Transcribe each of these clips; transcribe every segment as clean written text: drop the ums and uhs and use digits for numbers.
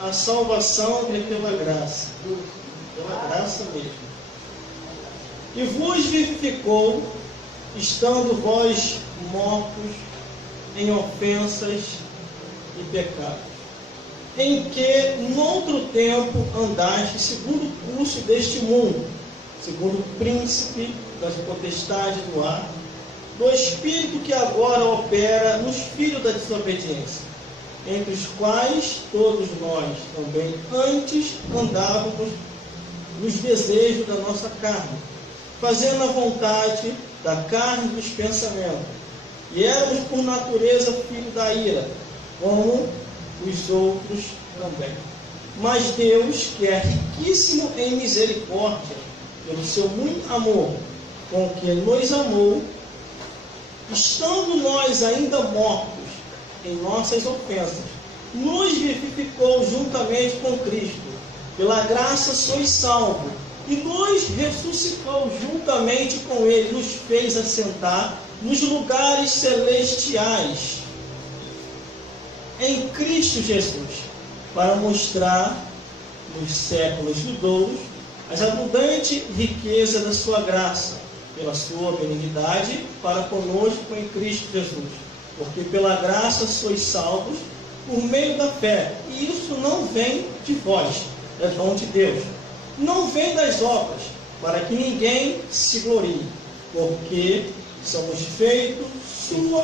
a salvação é pela graça mesmo. E vos vivificou, estando vós mortos em ofensas e pecados, em que noutro tempo andaste segundo o curso deste mundo, segundo o príncipe das potestades do ar, do espírito que agora opera nos filhos da desobediência, entre os quais todos nós também antes andávamos nos desejos da nossa carne, fazendo a vontade da carne dos pensamentos, e éramos por natureza filhos da ira, como os outros também. Mas Deus, que é riquíssimo em misericórdia, pelo seu muito amor, com que nos amou, estando nós ainda mortos em nossas ofensas, nos vivificou juntamente com Cristo. Pela graça sois salvos, e nos ressuscitou juntamente com Ele, nos fez assentar nos lugares celestiais em Cristo Jesus, para mostrar nos séculos vindouros as abundantes riquezas da sua graça, pela sua benignidade para conosco em Cristo Jesus. Porque pela graça sois salvos por meio da fé, e isso não vem de vós, é dom de Deus. Não vem das obras, para que ninguém se glorie, porque somos feitos sua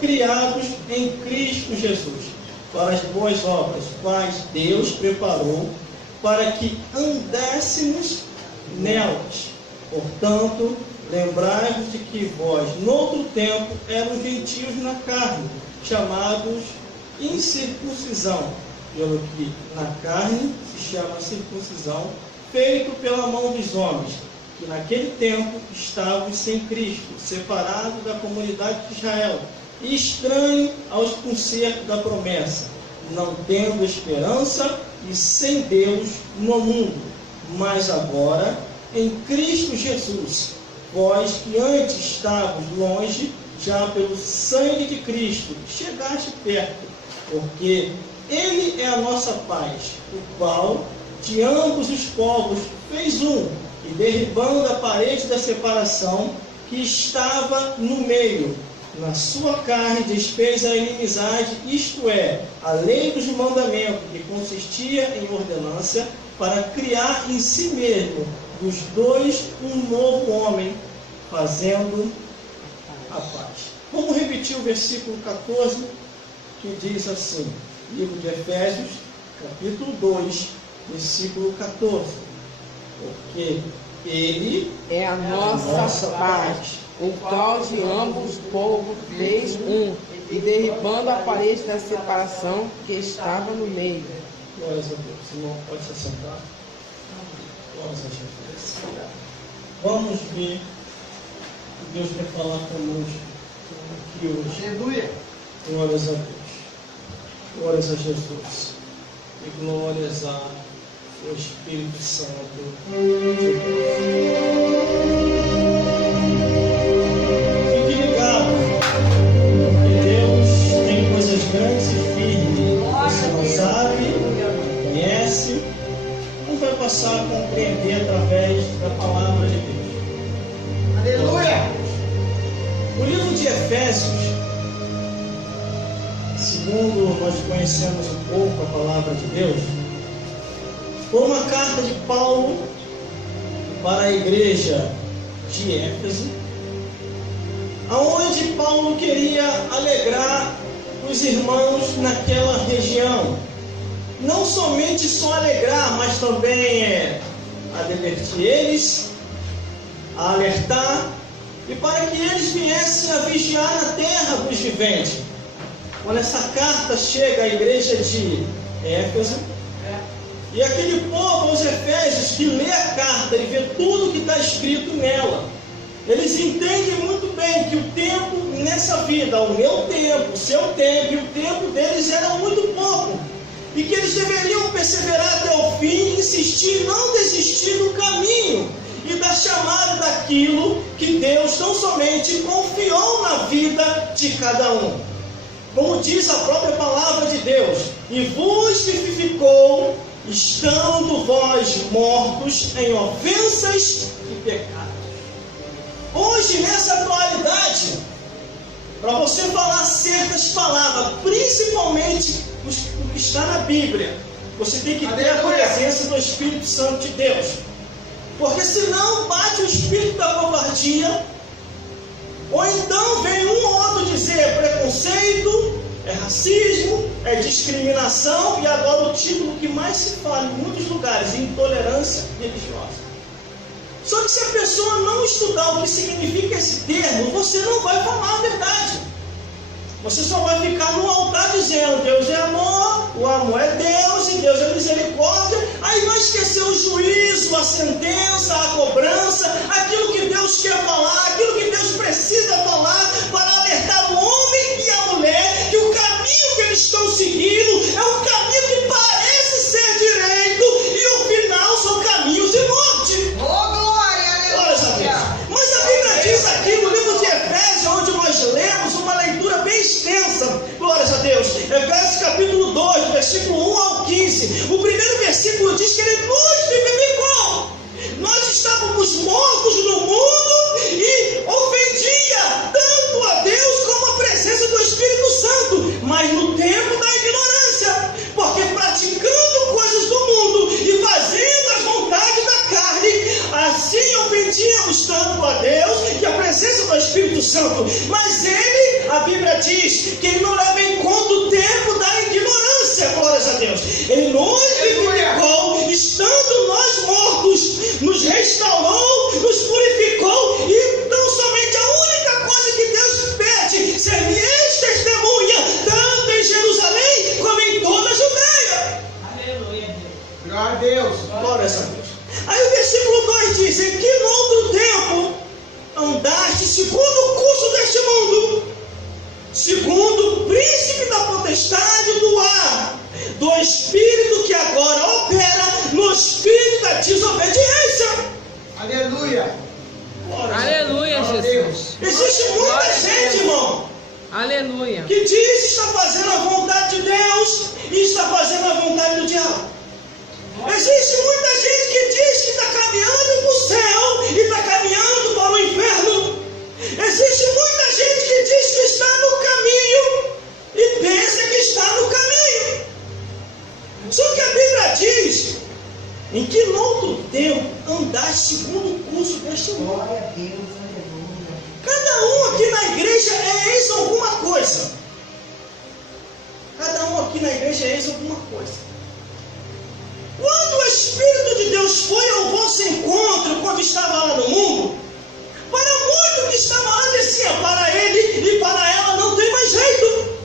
criados em Cristo Jesus, para as boas obras, quais Deus preparou para que andássemos nelas. Portanto, lembrai-vos de que vós, noutro tempo, eram gentios na carne, chamados incircuncisão, pelo que na carne se chama circuncisão, feito pela mão dos homens, que naquele tempo estavam sem Cristo, separados da comunidade de Israel, e estranho aos concertos da promessa, não tendo esperança e sem Deus no mundo. Mas agora, em Cristo Jesus, vós que antes estavas longe, já pelo sangue de Cristo chegaste perto, porque Ele é a nossa paz, o qual de ambos os povos fez um, e derribando a parede da separação que estava no meio, na sua carne desfez a inimizade, isto é, a lei dos mandamentos, que consistia em ordenança, para criar em si mesmo dos dois um novo homem, fazendo a paz. Vamos repetir o versículo 14, que diz assim, livro de Efésios, capítulo 2, versículo 14. Porque Ele é a nossa paz, o qual de ambos os povos fez um, e derribando a parede da separação que estava no meio. Glórias a Deus. Irmão, pode se assentar. Glórias a Jesus. Vamos ver o que Deus quer falar conosco aqui hoje. Aleluia. Glórias a Deus. Glórias a Jesus. E glórias ao Espírito Santo de Deus. Fique ligado, porque Deus tem coisas grandes e firmes. Você não sabe, não conhece, não vai passar a compreender através da palavra de Deus. Aleluia. O livro de Efésios, segundo nós conhecemos um pouco a palavra de Deus, foi uma carta de Paulo para a igreja de Éfeso, aonde Paulo queria alegrar os irmãos naquela região. Não somente só alegrar, mas também advertir eles, a alertar, e para que eles viessem a vigiar a terra dos viventes. Quando essa carta chega à igreja de Éfeso, e aquele povo, os efésios, que lê a carta e vê tudo que está escrito nela, eles entendem muito bem que o tempo nessa vida, o meu tempo, o seu tempo e o tempo deles era muito pouco, e que eles deveriam perseverar até o fim, insistir, não desistir no caminho, e da chamada daquilo que Deus não somente confiou na vida de cada um. Como diz a própria palavra de Deus, e vos vivificou, estando vós mortos em ofensas e pecados. Hoje, nessa atualidade, para você falar certas palavras, principalmente o que está na Bíblia, você tem que ter a presença do Espírito Santo de Deus. Porque senão bate o espírito da covardia, ou então vem um ou outro dizer é preconceito, é racismo, é discriminação, e agora o título que mais se fala em muitos lugares, intolerância religiosa. Só que se a pessoa não estudar o que significa esse termo, você não vai falar a verdade. Você só vai ficar no altar dizendo Deus é amor, o amor é Deus e Deus é misericórdia. Aí vai esquecer o juízo, a sentença, a cobrança, aquilo que Deus quer falar, aquilo que Deus precisa falar para alertar o homem e a mulher que o caminho que eles estão seguindo é um caminho que parece ser direito e o final são caminhos de morte. Mas a Bíblia diz aqui no livro de Efésios, onde nós lemos uma leitura bem extensa, glórias a Deus, Efésios capítulo 2, versículo 1 ao 15, o primeiro versículo diz que Ele nos vivificou. Nós estávamos mortos no mundo e ofendia tanto a Deus como a presença do Espírito Santo, mas no tempo da ignorância, porque praticando coisas do mundo e fazendo as vontades da carne, assim ofendíamos tanto a Deus que a presença do Espírito Santo. Mas Ele, a Bíblia diz que Ele não leva em conta o tempo da ignorância, glórias a Deus. Ele nos vivificou, estando nós mortos, nos restaurou, nos purificou, e não somente a única coisa que Deus pede, ser minhas testemunha, tanto em Jerusalém como em toda a Judeia. Aleluia. Glória a Deus. Glórias a Deus. Aí o versículo 2 diz: em que no outro tempo andaste segundo o curso deste mundo, segundo o príncipe da potestade do ar, do espírito que agora opera no espírito da desobediência. Aleluia. Aleluia, Jesus. Existe muita gente, irmão, Aleluia. que diz estar fazendo a vontade de Deus e está fazendo a vontade do diabo. Existe muita gente que diz que está caminhando para o céu e está caminhando para o inferno. Existe muita gente que diz que está no caminho e pensa que está no caminho. Só que a Bíblia diz: em que no outro tempo andaste segundo o curso deste mundo. Glória a Deus. Aleluia. Cada um aqui na igreja é ex alguma coisa. Cada um aqui na igreja é ex alguma coisa. Quando o Espírito de Deus foi ao vosso encontro, quando estava lá no mundo, para muito que estava lá dizia, para ele e para ela não tem mais jeito.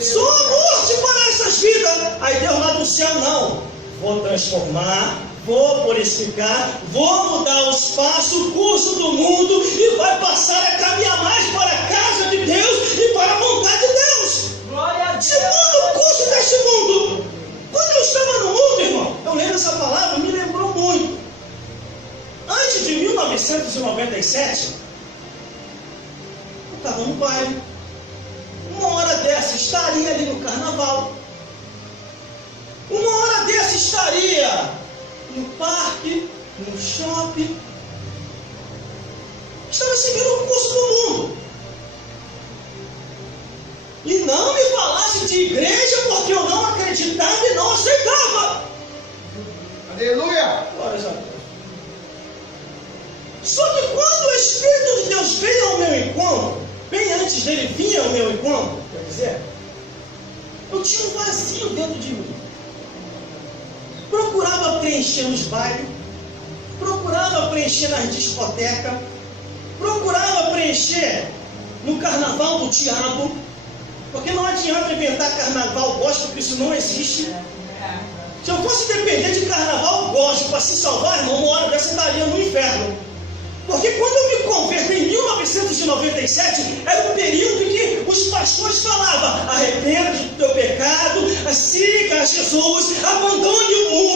Só a morte para essas vidas. Aí Deus lá do céu, não. Vou transformar, vou purificar, vou mudar o espaço, o curso do mundo e vai passar a caminhar mais para a casa de Deus e para a vontade de Deus. Glória a Deus. Segundo o curso deste mundo. Quando eu estava no mundo, irmão, eu lendo essa palavra, me lembrou muito. Antes de 1997, eu estava no baile. Uma hora dessa estaria ali no carnaval. Uma hora dessa estaria no parque, no shopping. Estava seguindo o curso do mundo. E não me falasse de igreja porque eu não acreditava e não aceitava. Aleluia. Glórias a Deus. Só que quando o Espírito de Deus veio ao meu encontro, bem antes dele vir ao meu encontro, quer dizer, eu tinha um vazio dentro de mim. Procurava preencher nos bailes, procurava preencher nas discotecas, procurava preencher no carnaval do diabo, porque não adianta inventar carnaval gospel, porque isso não existe. Se eu fosse depender de carnaval gospel para se salvar, irmão, uma hora dessa estaria no inferno. Porque quando eu me converto em 1997, era um período em que os pastores falavam: arrependa do teu pecado, siga Jesus, abandone o